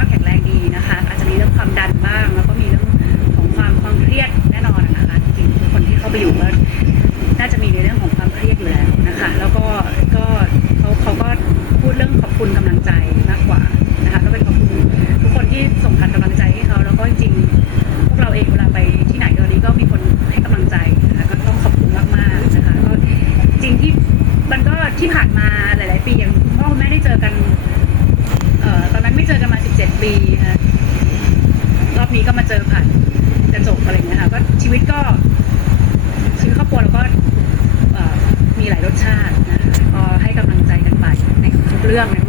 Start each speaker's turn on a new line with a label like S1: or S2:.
S1: าพแข็งแรงดีนะคะ อาจจะมีเรื่องความดันบ้าง แล้วก็มีเรื่องของความความเครียดแน่นอนนะคะจริงๆทุกคนที่เข้าไปอยู่ก็น่าจะมีในเรื่องของความเครียดอยู่แล้วนะคะ แล้วก็ก็เขาเขาก็พูดเรื่องขอบคุณกำลังใจมากกว่านะคะก็เป็นขอบคุณทุกคนที่ส่งผ่านกำลังใจให้เขาแล้วก็จริงพวกเราเองเวลาไปที่ไหนตอนนี้ก็มีคนให้กำลังใจนะคะก็ต้องขอบคุณมากๆนะคะก็จริงที่มันก็ที่ผ่านมาหลาย ๆ ปีอย่างพ่อคุณแม่ได้เจอกัน ไม่เจอกันมา 17 ปีนะรอบนี้ก็มาเจอผ่านกระจกอะไรเงี้ยค่ะก็ชีวิตก็ชีวิตครอบครัวเราก็มีหลายรสชาตินะคะก็ให้กำลังใจกันไปในทุกเรื่องนะ